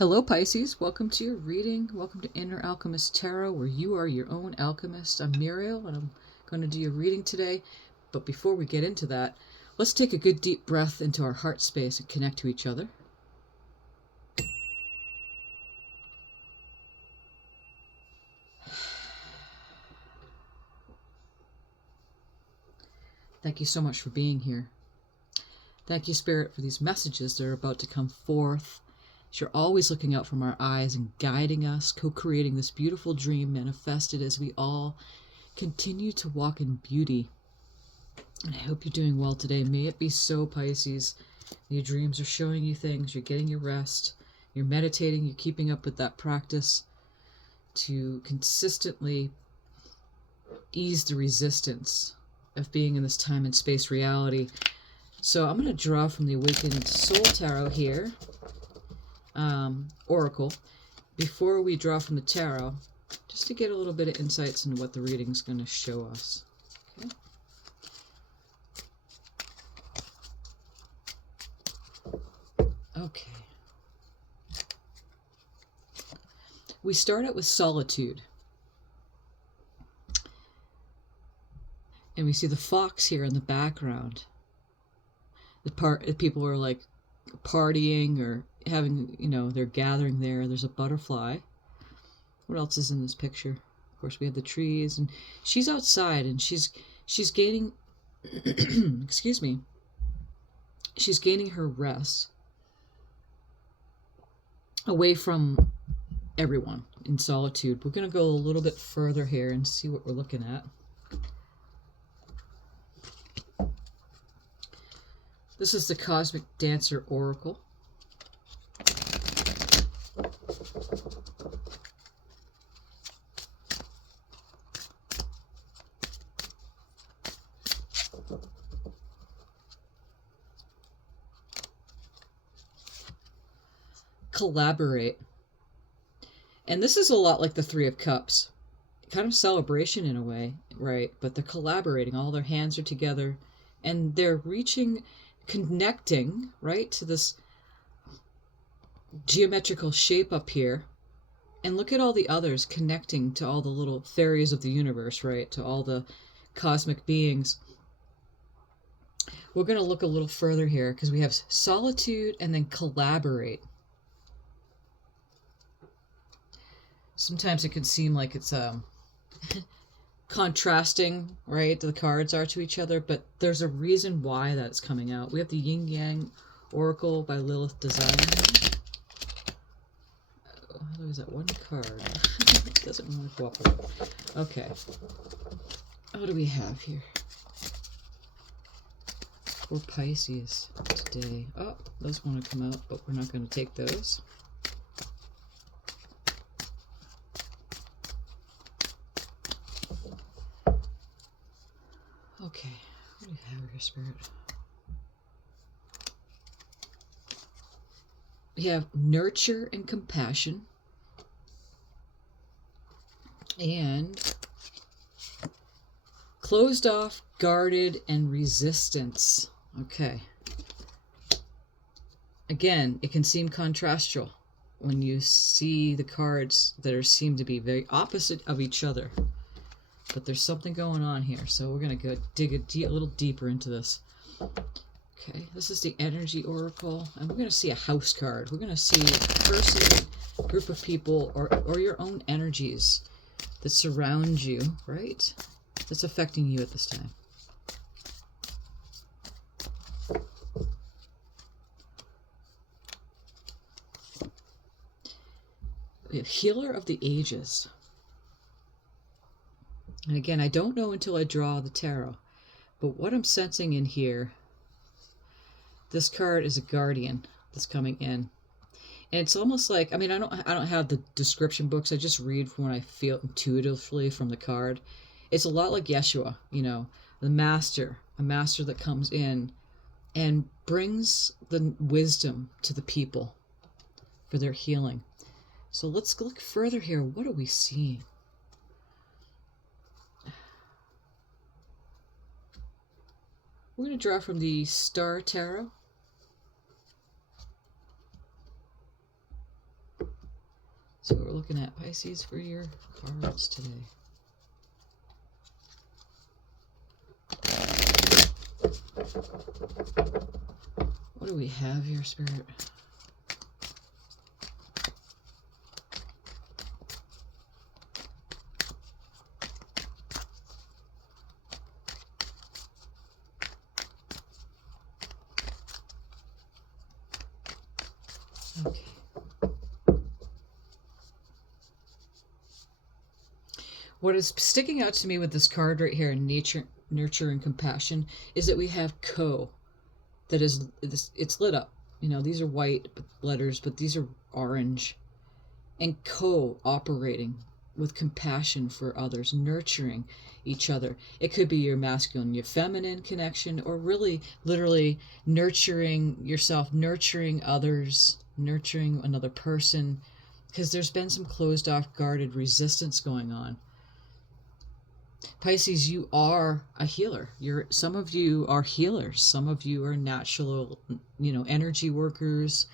Hello Pisces, welcome to your reading. Welcome to Inner Alchemist Tarot, where you are your own alchemist. I'm Muriel and I'm going to do your reading today. But before we get into that, let's take a good deep breath into our heart space and connect to each other. Thank you so much for being here. Thank you, Spirit, for these messages that are about to come forth. You're always looking out from our eyes and guiding us, co-creating this beautiful dream manifested as we all continue to walk in beauty. And I hope you're doing well today. May it be so, Pisces. Your dreams are showing you things. You're getting your rest. You're meditating. You're keeping up with that practice to consistently ease the resistance of being in this time and space reality. So I'm going to draw from the Awakened Soul Tarot here. Oracle, before we draw from the tarot, just to get a little bit of insights into what the reading's going to show us. Okay. We start out with solitude. And we see the fox here in the background. The people are like partying or having, they're gathering there. There's a butterfly. What else is in this picture? Of course, we have the trees, and she's outside, and she's gaining, excuse me, she's gaining her rest away from everyone in solitude. We're going to go a little bit further here and see what we're looking at. This is the Cosmic Dancer Oracle. Collaborate. And this is a lot like the Three of Cups. Kind of celebration in a way, right? But they're collaborating. All their hands are together and they're connecting, right, to this geometrical shape up here. And look at all the others connecting to all the little fairies of the universe, right? To all the cosmic beings. We're going to look a little further here because we have solitude and then collaborate. Sometimes it can seem like it's contrasting, right? The cards are to each other, but there's a reason why that's coming out. We have the Yin Yang Oracle by Lilith Design. Oh, there's that one card. It doesn't want to cooperate. Okay. What do we have here? For Pisces today. Oh, those want to come out, but we're not going to take those. Okay, what do you have here, Spirit? We have nurture and compassion. And closed off, guarded, and resistance. Okay. Again, it can seem contrastal when you see the cards that seem to be very opposite of each other. But there's something going on here, so we're going to go dig a little deeper into this. Okay, this is the Energy Oracle, and we're going to see a house card. We're going to see a person, group of people, or your own energies that surround you, right? That's affecting you at this time. We have Healer of the Ages. And again, I don't know until I draw the tarot, but what I'm sensing in here, this card is a guardian that's coming in. And it's almost like, I mean, I don't have the description books. I just read from what I feel intuitively from the card. It's a lot like Yeshua, the master, a master that comes in and brings the wisdom to the people for their healing. So let's look further here. What are we seeing? We're going to draw from the Star Tarot. So we're looking at Pisces for your cards today. What do we have here, Spirit? Okay. What is sticking out to me with this card right here, nature, nurture, and compassion, is that we have that is, it's lit up. You know, these are white letters, but these are orange. And operating with compassion for others, nurturing each other. It could be your masculine, your feminine connection, or really, literally nurturing yourself, nurturing others, nurturing another person, because there's been some closed off, guarded resistance going on. Pisces, you are a healer. Some of you are healers. Some of you are natural, energy workers.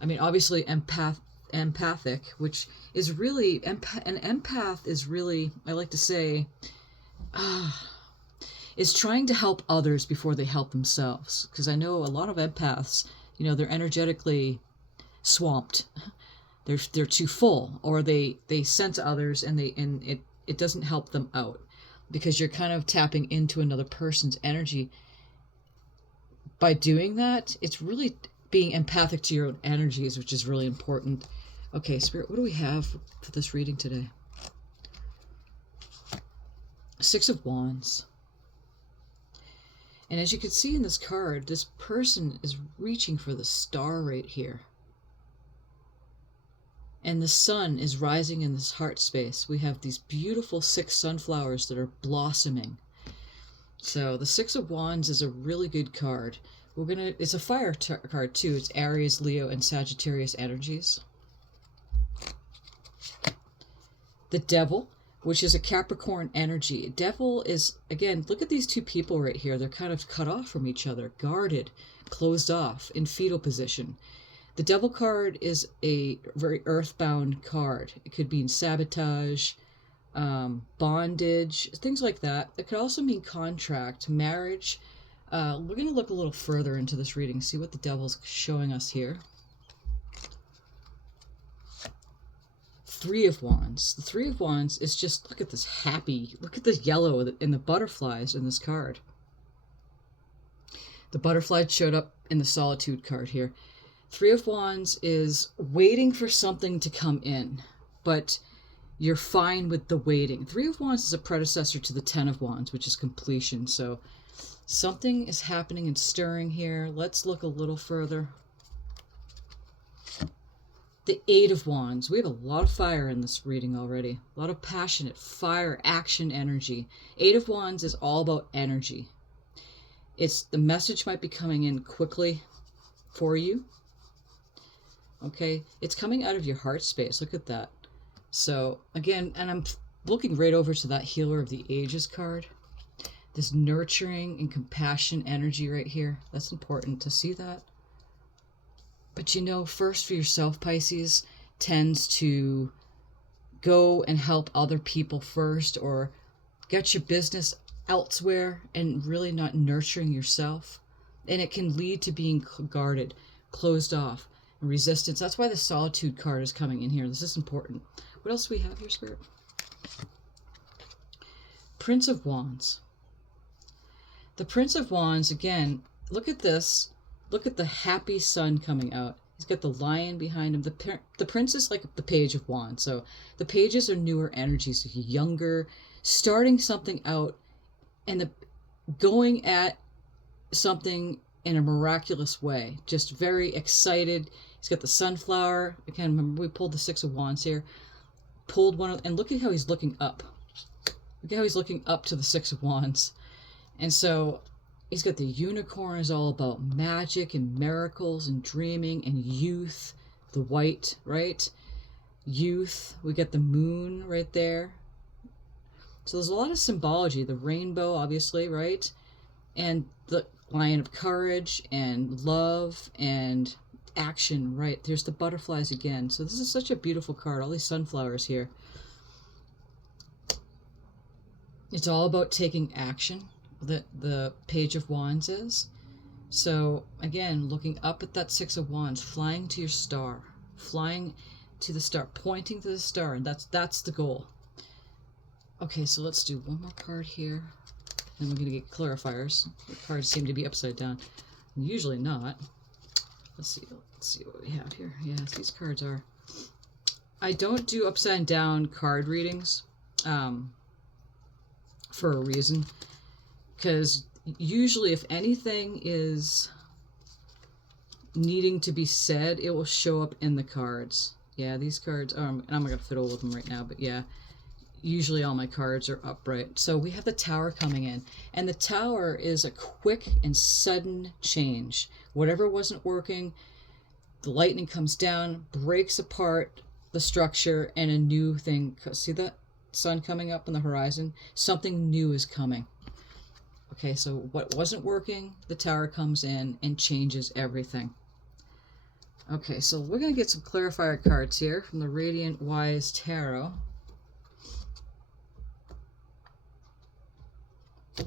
I mean, obviously empathic, which is really, an empath is really, I like to say, is trying to help others before they help themselves. Because I know a lot of empaths, they're energetically swamped. They're too full, or they sense others and it doesn't help them out, because you're kind of tapping into another person's energy. By doing that, it's really being empathic to your own energies, which is really important. Okay, Spirit, what do we have for this reading today? Six of Wands. And as you can see in this card, this person is reaching for the star right here. And the sun is rising in this heart space. We have these beautiful 6 sunflowers that are blossoming. So the Six of Wands is a really good card. It's a fire card too. It's Aries, Leo, and Sagittarius energies. The Devil, which is a Capricorn energy. Devil is, again, look at these two people right here. They're kind of cut off from each other, guarded, closed off, in fetal position. The Devil card is a very earthbound card. It could mean sabotage, bondage, things like that. It could also mean contract, marriage. We're going to look a little further into this reading, see what the Devil's showing us here. Three of Wands. The Three of Wands is just, look at this happy, look at the yellow and the butterflies in this card. The butterfly showed up in the Solitude card here. Three of Wands is waiting for something to come in, but you're fine with the waiting. Three of Wands is a predecessor to the Ten of Wands, which is completion. So something is happening and stirring here. Let's look a little further. The Eight of Wands. We have a lot of fire in this reading already. A lot of passionate fire, action, energy. Eight of Wands is all about energy. The message might be coming in quickly for you. Okay, it's coming out of your heart space. Look at that. So again, and I'm looking right over to that Healer of the Ages card. This nurturing and compassion energy right here. That's important to see that. But first for yourself, Pisces, tends to go and help other people first, or get your business elsewhere and really not nurturing yourself. And it can lead to being guarded, closed off, and resistance. That's why the Solitude card is coming in here. This is important. What else do we have here, Spirit? Prince of Wands. The Prince of Wands, again, look at this. Look at the happy sun coming out. He's got the lion behind him. The prince is like the Page of Wands. So the pages are newer energies, younger, starting something out, and going at something in a miraculous way. Just very excited. He's got the sunflower. Again, remember we pulled the Six of Wands here. Pulled one, and look at how he's looking up. Look at how he's looking up to the Six of Wands. And so he's got the unicorn, is all about magic and miracles and dreaming and youth. The white, right? Youth. We got the moon right there. So there's a lot of symbology. The rainbow, obviously, right? And the Lion of Courage and love and action, right? There's the butterflies again. So this is such a beautiful card. All these sunflowers here. It's all about taking action, the Page of Wands is. So again, looking up at that Six of Wands, flying to your star, flying to the star, pointing to the star, and that's the goal. Okay, so let's do one more card here, and we're going to get clarifiers. The cards seem to be upside down. Usually not. Let's see what we have here. Yes, these cards are. I don't do upside down card readings for a reason, because usually if anything is needing to be said, it will show up in the cards. Yeah, these cards, I'm not going to fit all of them right now, but yeah, usually all my cards are upright. So we have the Tower coming in, and the Tower is a quick and sudden change. Whatever wasn't working, the lightning comes down, breaks apart the structure, and a new thing. See that sun coming up on the horizon? Something new is coming. Okay, so what wasn't working, the Tower comes in and changes everything. Okay, so we're going to get some clarifier cards here from the Radiant Wise Tarot. See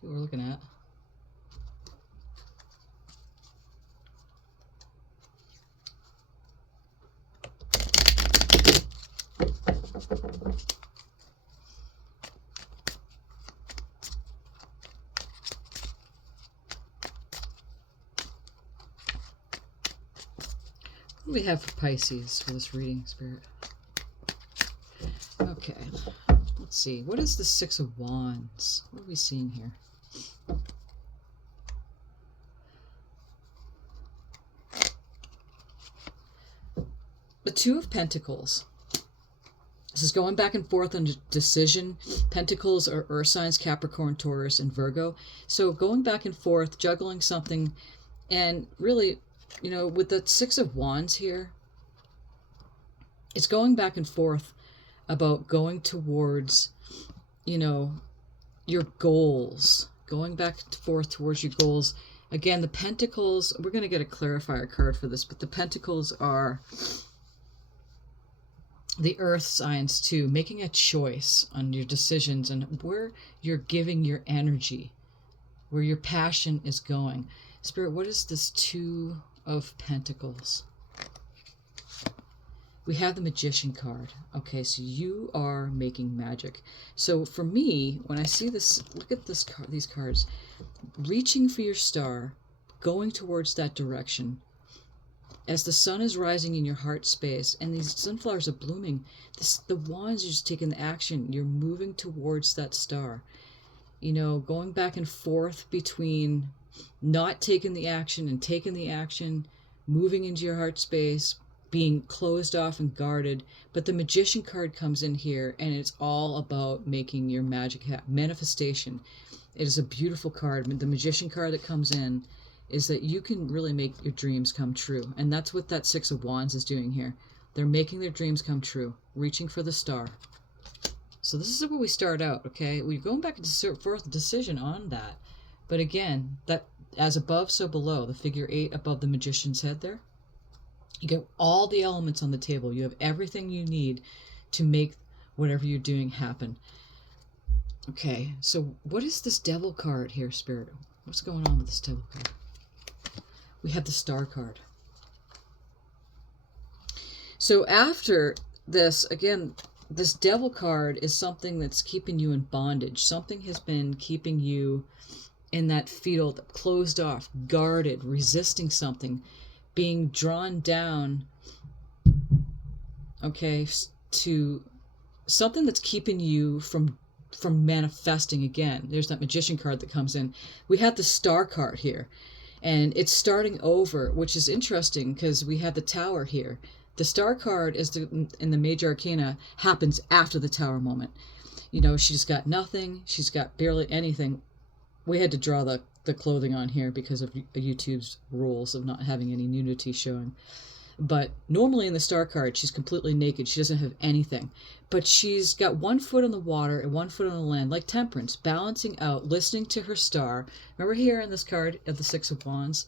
what we're looking at. What do we have for Pisces for this reading, Spirit? Okay, let's see. What is the Six of Wands? What are we seeing here? The Two of Pentacles. This is going back and forth on decision. Pentacles are earth signs, Capricorn, Taurus, and Virgo. So going back and forth, juggling something, and really, you know, with the Six of Wands here, it's going back and forth about going towards, you know, your goals. Going back and forth towards your goals. Again, the Pentacles, we're going to get a clarifier card for this, but the Pentacles are the earth signs too, making a choice on your decisions and where you're giving your energy, where your passion is going. Spirit, what is this Two of Pentacles? We have the Magician card. Okay, so you are making magic. So for me, when I see this, look at this card, these cards, reaching for your star, going towards that direction. As the sun is rising in your heart space and these sunflowers are blooming, the wands are just taking the action. You're moving towards that star. You know, going back and forth between not taking the action and taking the action, moving into your heart space, being closed off and guarded. But the Magician card comes in here, and it's all about making your magic happen. Manifestation. It is a beautiful card. The Magician card that comes in is that you can really make your dreams come true. And that's what that Six of Wands is doing here. They're making their dreams come true, reaching for the star. So this is where we start out, okay? We're going back into fourth decision on that. But again, that as above, so below, the figure 8 above the Magician's head there. You get all the elements on the table. You have everything you need to make whatever you're doing happen. Okay, so what is this Devil card here, Spirit? What's going on with this Devil card? We have the Star card. So after this, again, this Devil card is something that's keeping you in bondage. Something has been keeping you in that field, closed off, guarded, resisting something, being drawn down, okay, to something that's keeping you from manifesting again. There's that Magician card that comes in. We have the Star card here, and it's starting over, which is interesting because we have the Tower here. The Star card is in the Major Arcana happens after the Tower moment. You know, she's got nothing. She's got barely anything. We had to draw the clothing on here because of YouTube's rules of not having any nudity showing. But normally in the Star card, she's completely naked. She doesn't have anything. But she's got 1 foot on the water and 1 foot on the land, like Temperance, balancing out, listening to her star. Remember here in this card of the Six of Wands,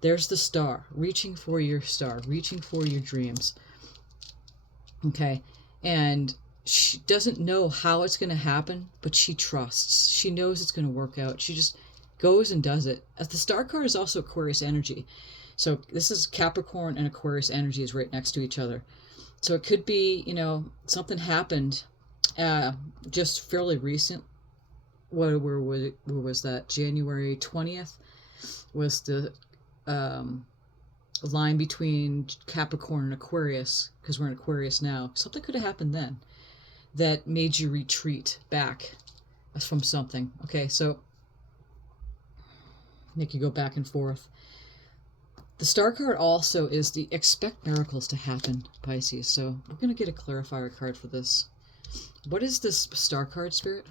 There's the star, reaching for your star, reaching for your dreams. Okay. And she doesn't know how it's going to happen, but she trusts. She knows it's going to work out. She just goes and does it. As the star card is also Aquarius energy. So this is Capricorn and Aquarius energy is right next to each other. So it could be, something happened just fairly recent. Where was that? January 20th was the line between Capricorn and Aquarius, because we're in Aquarius now. Something could have happened then that made you retreat back from something. Okay, so make you go back and forth. The star card also is the expect miracles to happen, Pisces. So we're going to get a clarifier card for this. What is this star card, Spirit?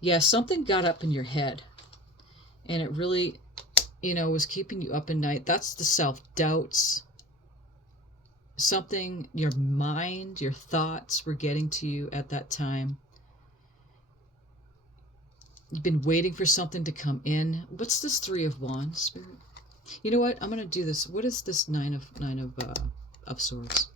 Yeah, something got up in your head, and it really, was keeping you up at night. That's the self-doubts. Something, your mind, your thoughts were getting to you at that time. You've been waiting for something to come in. What's this Three of Wands, Spirit? You know what? I'm going to do this. What is this Nine of Swords?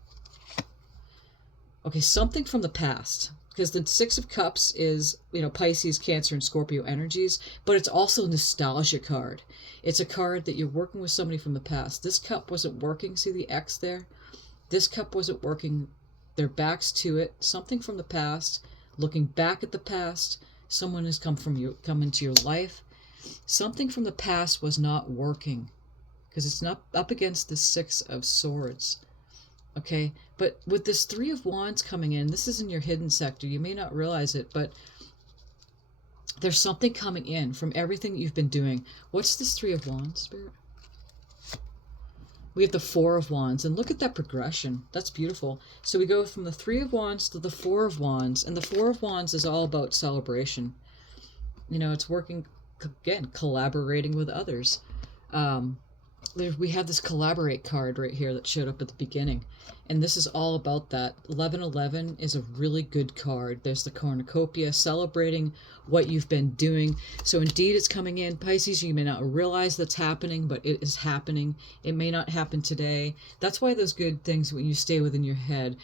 Okay, something from the past. Because the Six of Cups is, Pisces, Cancer, and Scorpio energies, but it's also a nostalgia card. It's a card that you're working with somebody from the past. This cup wasn't working. See the X there? This cup wasn't working. Their backs to it. Something from the past. Looking back at the past. Someone has come into your life. Something from the past was not working. Because it's not up against the Six of Swords. Okay, but with this Three of Wands coming in, this is in your hidden sector. You may not realize it, but there's something coming in from everything you've been doing. What's this Three of Wands, Spirit? We have the Four of Wands, and look at that progression. That's beautiful. So we go from the Three of Wands to the Four of Wands, and the Four of Wands is all about celebration. It's working, again, collaborating with others. We have this collaborate card right here that showed up at the beginning, and this is all about that. 1111 is a really good card. There's the cornucopia, celebrating what you've been doing. So indeed it's coming in. Pisces, you may not realize that's happening, but it is happening. It may not happen today. That's why those good things, when you stay within your head,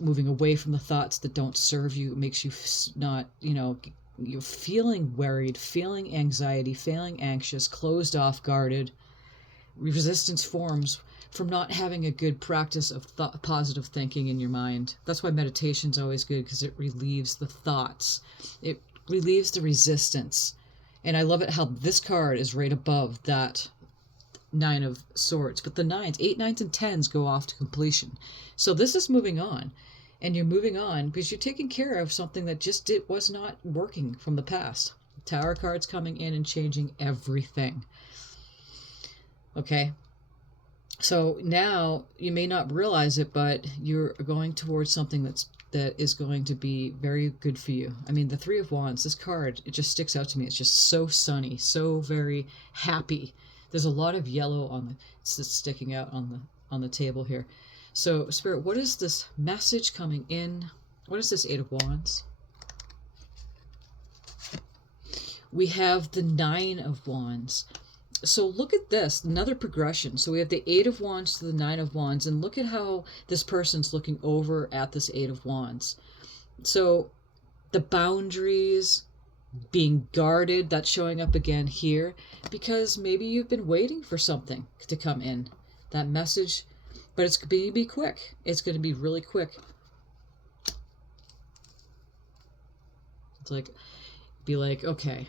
moving away from the thoughts that don't serve you, makes you not, you're feeling worried, feeling anxiety, feeling anxious, closed off, guarded. Resistance forms from not having a good practice of positive thinking in your mind. That's why meditation's always good, because it relieves the thoughts. It relieves the resistance. And I love it how this card is right above that Nine of Swords. But the nines, 8, 9s, and 10s go off to completion. So this is moving on. And you're moving on because you're taking care of something that just was not working from the past. The Tower card's coming in and changing everything. Okay, so now you may not realize it, but you're going towards something that is going to be very good for you. I mean, the Three of Wands, this card, it just sticks out to me. It's just so sunny, so very happy. There's a lot of yellow that's sticking out on the table here. So, Spirit, what is this message coming in? What is this Eight of Wands? We have the Nine of Wands. So look at this, another progression. So we have the Eight of Wands to the Nine of Wands, and look at how this person's looking over at this Eight of Wands. So the boundaries, being guarded, that's showing up again here, because maybe you've been waiting for something to come in, that message, but it's going to be quick. It's going to be really quick. It's like, be like, okay,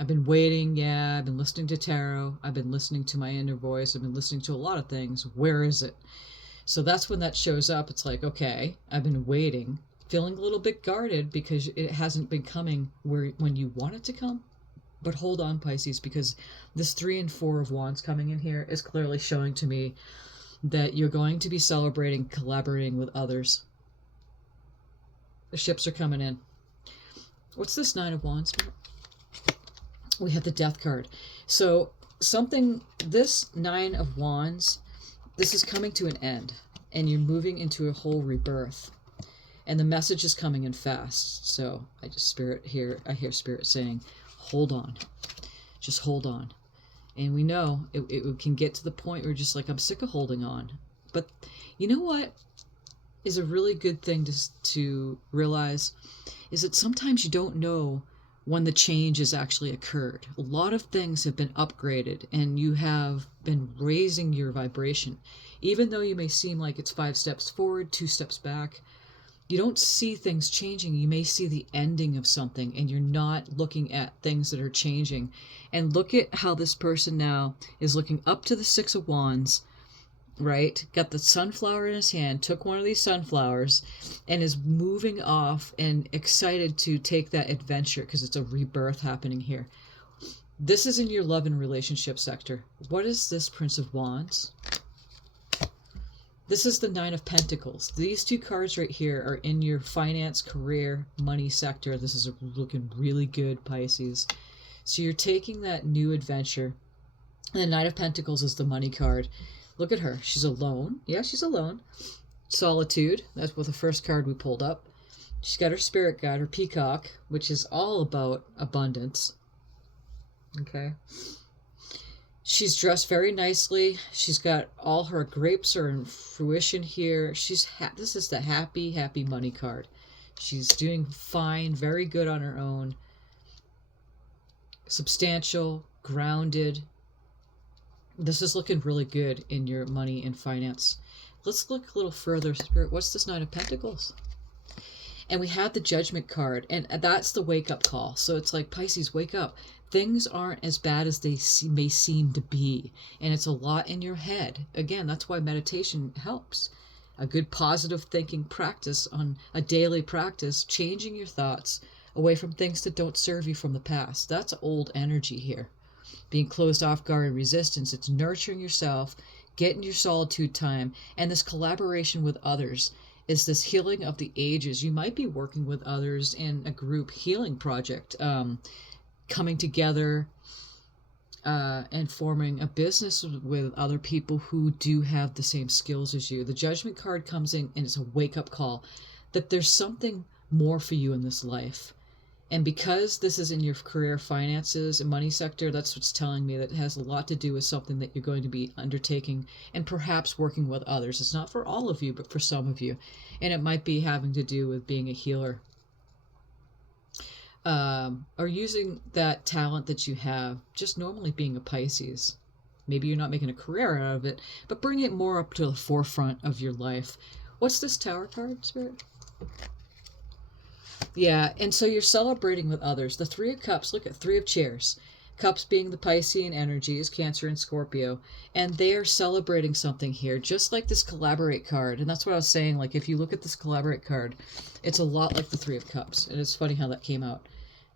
I've been waiting, yeah, I've been listening to tarot, I've been listening to my inner voice, I've been listening to a lot of things, where is it? So that's when that shows up. It's like, okay, I've been waiting, feeling a little bit guarded because it hasn't been coming when you want it to come. But hold on, Pisces, because this 3 and 4 of Wands coming in here is clearly showing to me that you're going to be celebrating, collaborating with others. The ships are coming in. What's this 9 of Wands? We have the Death card. So this 9 of Wands, this is coming to an end, and you're moving into a whole rebirth, and the message is coming in fast. So I hear Spirit saying, hold on, just hold on. And we know it can get to the point where you're just like, I'm sick of holding on. But you know what is a really good thing to realize is that sometimes you don't know when the change has actually occurred. A lot of things have been upgraded and you have been raising your vibration. Even though you may seem like it's 5 steps forward, 2 steps back, you don't see things changing. You may see the ending of something and you're not looking at things that are changing. And look at how this person now is looking up to the 6 of Wands, right? Got the sunflower in his hand, took one of these sunflowers, and is moving off and excited to take that adventure because it's a rebirth happening here. This is in your love and relationship sector. What is this Prince of Wands? This is the Nine of Pentacles. These 2 cards right here are in your finance, career, money sector. This is looking really good, Pisces. So you're taking that new adventure. And the Nine of Pentacles is the money card. Look at her. She's alone. Yeah, she's alone. Solitude. That's what the first card we pulled up. She's got her spirit guide, her peacock, which is all about abundance. Okay. She's dressed very nicely. She's got all her grapes are in fruition here. This is the happy, happy money card. She's doing fine, very good on her own. Substantial, grounded. This is looking really good in your money and finance. Let's look a little further. Spirit, what's this Nine of Pentacles? And we have the Judgment card, and that's the wake-up call. So it's like, Pisces, wake up. Things aren't as bad as they may seem to be, and it's a lot in your head. Again, that's why meditation helps. A good positive thinking practice on a daily practice, changing your thoughts away from things that don't serve you from the past. That's old energy here. Being closed off, guard, and resistance. It's nurturing yourself, getting your solitude time, and this collaboration with others is this healing of the ages. You might be working with others in a group healing project, coming together and forming a business with other people who do have the same skills as you. The Judgment card comes in and it's a wake-up call that there's something more for you in this life. And because this is in your career, finances, and money sector, that's what's telling me that it has a lot to do with something that you're going to be undertaking and perhaps working with others. It's not for all of you, but for some of you. And it might be having to do with being a healer. Or using that talent that you have, just normally being a Pisces. Maybe you're not making a career out of it, but bring it more up to the forefront of your life. What's this Tower card, Spirit? Yeah, and so you're celebrating with others. The Three of Cups, look at Three of Chairs. Cups being the Piscean energies, Cancer and Scorpio. And they are celebrating something here, just like this Collaborate card. And that's what I was saying, like if you look at this Collaborate card, it's a lot like the Three of Cups. And it's funny how that came out.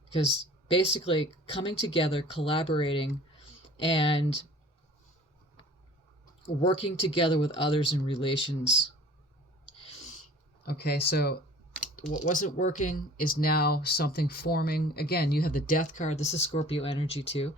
Because basically coming together, collaborating, and working together with others in relations. Okay, so what wasn't working is now something forming. Again, you have the Death card. This is Scorpio energy too,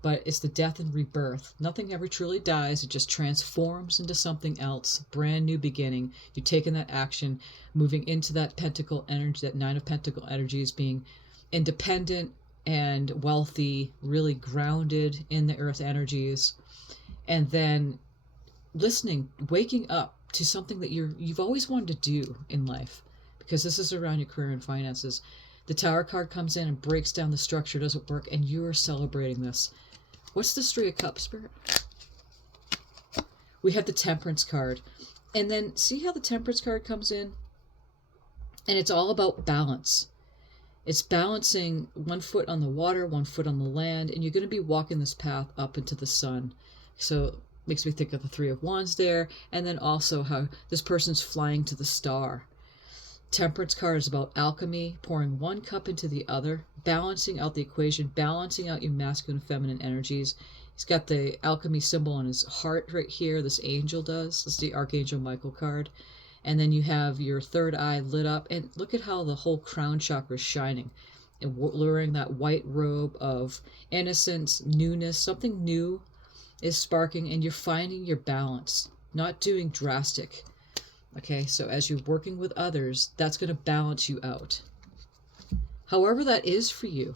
but it's the death and rebirth. Nothing ever truly dies. It just transforms into something else. Brand new beginning. You're taking that action, moving into that Pentacle energy, that Nine of Pentacle energy is being independent and wealthy, really grounded in the earth energies, and then listening, waking up to something that you've always wanted to do in life. Because this is around your career and finances. The Tower card comes in and breaks down the structure, doesn't work, and you are celebrating this. What's the Three of Cups, Spirit? We have the Temperance card. And then see how the Temperance card comes in? And it's all about balance. It's balancing 1 foot on the water, 1 foot on the land, and you're going to be walking this path up into the sun. So makes me think of the Three of Wands there, and then also how this person's flying to the star. Temperance card is about alchemy, pouring 1 cup into the other, balancing out the equation, balancing out your masculine and feminine energies. He's got the alchemy symbol on his heart right here. This angel does. This is the Archangel Michael card. And then you have your third eye lit up. And look at how the whole crown chakra is shining. And wearing that white robe of innocence, newness. Something new is sparking and you're finding your balance. Not doing drastic. Okay, so as you're working with others, that's going to balance you out. However that is for you.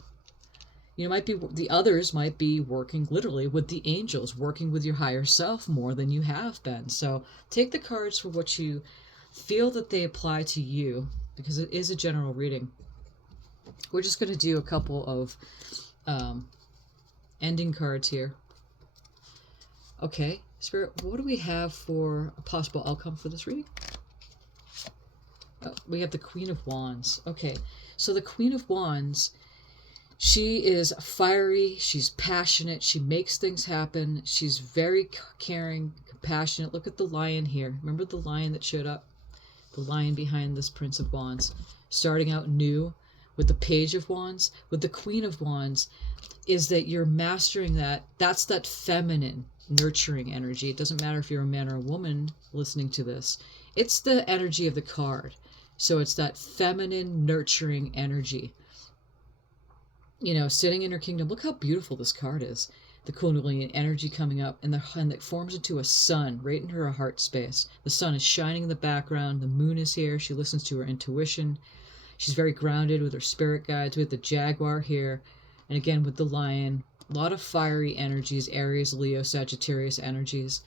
Might be the others might be working literally with the angels, working with your higher self more than you have been. So take the cards for what you feel that they apply to you, because it is a general reading. We're just going to do a couple of ending cards here. Okay, Spirit, what do we have for a possible outcome for this reading? Oh, we have the Queen of Wands. Okay, so the Queen of Wands, she is fiery, she's passionate, she makes things happen, she's very caring, compassionate. Look at the lion here. Remember the lion that showed up? The lion behind this Prince of Wands. Starting out new with the Page of Wands, with the Queen of Wands, is that you're mastering that. That's that feminine, nurturing energy. It doesn't matter if you're a man or a woman listening to this. It's the energy of the card. So it's that feminine, nurturing energy. Sitting in her kingdom. Look how beautiful this card is. The Kundalini energy coming up, and that forms into a sun right in her heart space. The sun is shining in the background. The moon is here. She listens to her intuition. She's very grounded with her spirit guides. We have the jaguar here, and again with the lion. A lot of fiery energies, Aries, Leo, Sagittarius energies.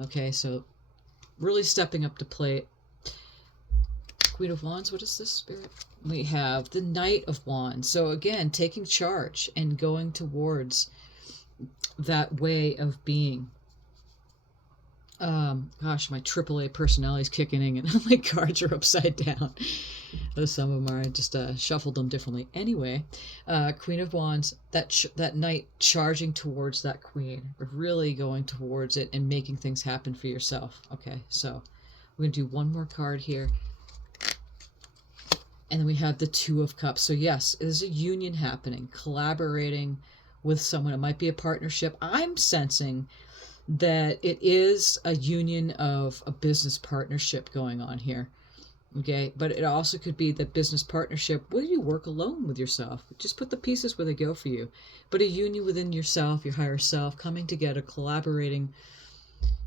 Okay, so really stepping up to plate. Queen of Wands, what is this, Spirit? We have the Knight of Wands. So again, taking charge and going towards that way of being. Gosh, my AAA personality is kicking in and my cards are upside down. Some of them are, I just shuffled them differently. Anyway, Queen of Wands, that knight charging towards that queen, really going towards it and making things happen for yourself. Okay, so we're going to do one more card here. And then we have the Two of Cups. So yes, there's a union happening, collaborating with someone. It might be a partnership. I'm sensing that it is a union of a business partnership going on here. Okay, but it also could be the business partnership where you work alone with yourself. Just put the pieces where they go for you. But a union within yourself, your higher self, coming together, collaborating,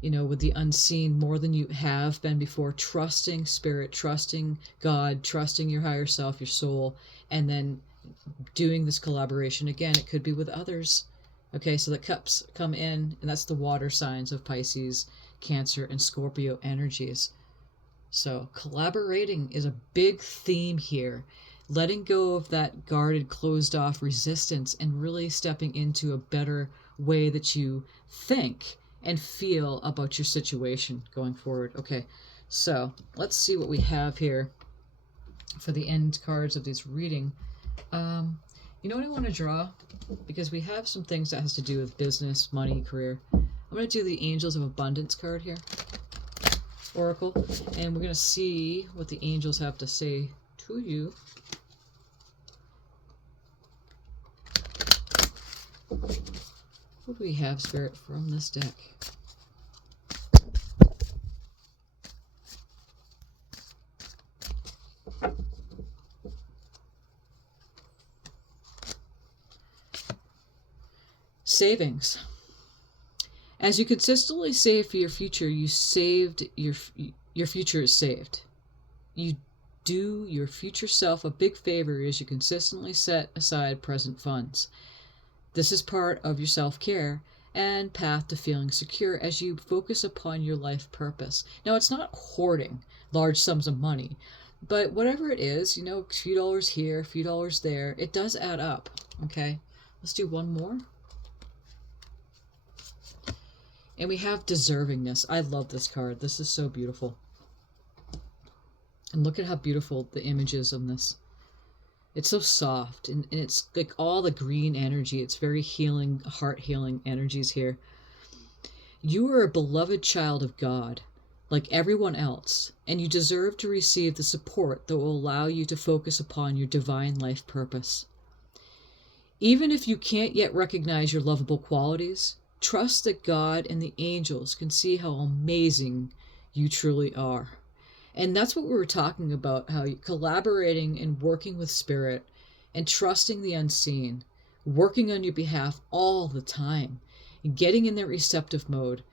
with the unseen more than you have been before, trusting Spirit, trusting God, trusting your higher self, your soul, and then doing this collaboration. Again, it could be with others. Okay, so the cups come in, and that's the water signs of Pisces, Cancer, and Scorpio energies. So collaborating is a big theme here. Letting go of that guarded, closed off resistance and really stepping into a better way that you think and feel about your situation going forward. Okay, so let's see what we have here for the end cards of this reading. You know what I want to draw? Because we have some things that has to do with business, money, career. I'm going to do the Angels of Abundance card here. Oracle. And we're going to see what the angels have to say to you. What do we have, Spirit, from this deck? Savings. As you consistently save for your future, your future is saved. You do your future self a big favor as you consistently set aside present funds. This is part of your self-care and path to feeling secure as you focus upon your life purpose. Now, it's not hoarding large sums of money, but whatever it is, a few dollars here, a few dollars there, it does add up. Okay, let's do one more. And we have deservingness. I love this card. This is so beautiful. And look at how beautiful the image is on this. It's so soft, and it's like all the green energy. It's very healing, heart-healing energies here. You are a beloved child of God, like everyone else, and you deserve to receive the support that will allow you to focus upon your divine life purpose. Even if you can't yet recognize your lovable qualities, trust that God and the angels can see how amazing you truly are. And that's what we were talking about, how collaborating and working with Spirit and trusting the unseen, working on your behalf all the time, and getting in that receptive mode.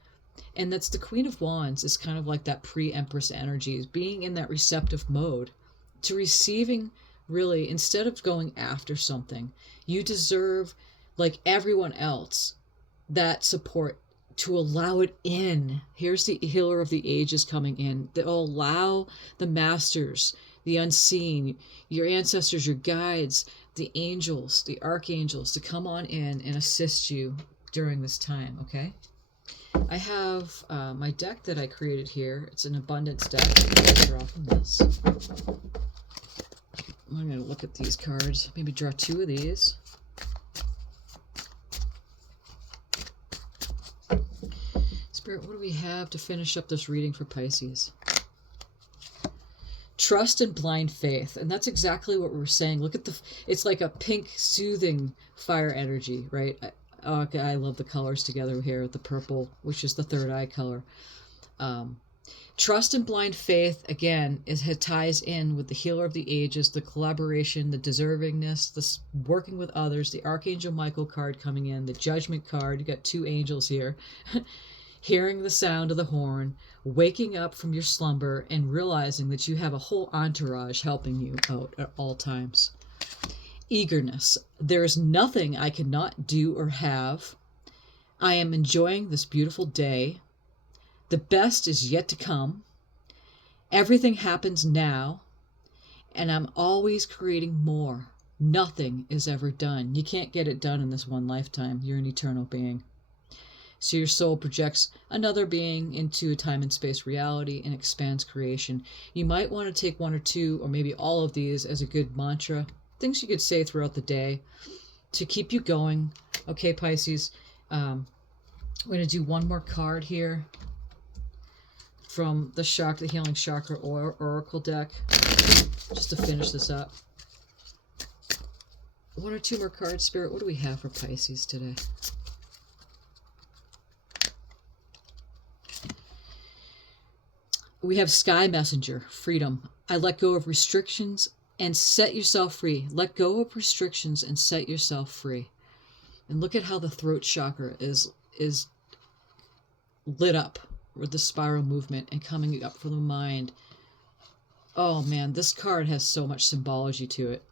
And that's the Queen of Wands is kind of like that pre-Empress energy, is being in that receptive mode to receiving really, instead of going after something, you deserve, like everyone else, that support to allow it in. Here's the healer of the ages coming in that will allow the masters, the unseen, your ancestors, your guides, the angels, the archangels to come on in and assist you during this time, okay? I have my deck that I created here. It's an abundance deck. I'll draw from this. I'm going to look at these cards. Maybe draw 2 of these. Spirit, what do we have to finish up this reading for Pisces? Trust and blind faith. And that's exactly what we're saying. Look at it's like a pink, soothing fire energy, right? Okay, I love the colors together here with the purple, which is the third eye color. Trust and blind faith, again, it ties in with the healer of the ages, the collaboration, the deservingness, the working with others, the Archangel Michael card coming in, the Judgment card. You got 2 angels here. Hearing the sound of the horn, waking up from your slumber, and realizing that you have a whole entourage helping you out at all times. Eagerness. There is nothing I cannot do or have. I am enjoying this beautiful day. The best is yet to come. Everything happens now, and I'm always creating more. Nothing is ever done. You can't get it done in this one lifetime. You're an eternal being. So your soul projects another being into a time and space reality and expands creation. You might want to take 1 or 2 or maybe all of these as a good mantra, things you could say throughout the day to keep you going. Okay, Pisces, I'm going to do one more card here from the Healing Chakra Oracle deck, just to finish this up. 1 or 2 more cards, Spirit. What do we have for Pisces today? We have Sky Messenger, freedom. I let go of restrictions and set yourself free. Let go of restrictions and set yourself free. And look at how the throat chakra is lit up with the spiral movement and coming up from the mind. Oh man, this card has so much symbology to it.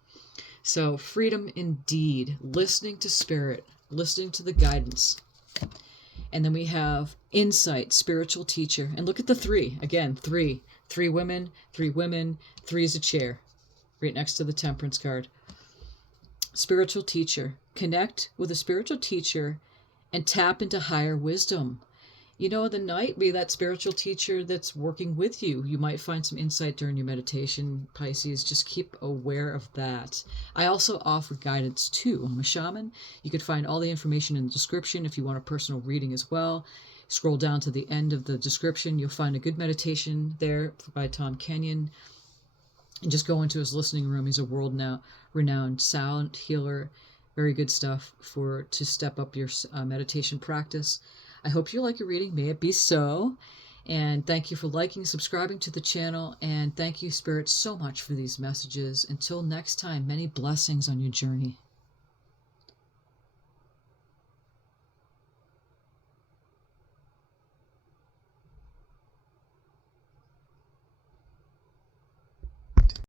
So freedom indeed, listening to spirit, listening to the guidance. And then we have insight, spiritual teacher. And look at the 3. Again, 3. 3 women, 3 women, 3 is a chair. Right next to the temperance card. Spiritual teacher. Connect with a spiritual teacher and tap into higher wisdom. You know, the night be that spiritual teacher that's working with you. You might find some insight during your meditation, Pisces. Just keep aware of that. I also offer guidance too. I'm a shaman. You could find all the information in the description if you want a personal reading as well. Scroll down to the end of the description. You'll find a good meditation there by Tom Kenyon. And just go into his listening room. He's a world-renowned sound healer. Very good stuff to step up your meditation practice. I hope you like your reading. May it be so. And thank you for liking, subscribing to the channel. And thank you, Spirit, so much for these messages. Until next time, many blessings on your journey.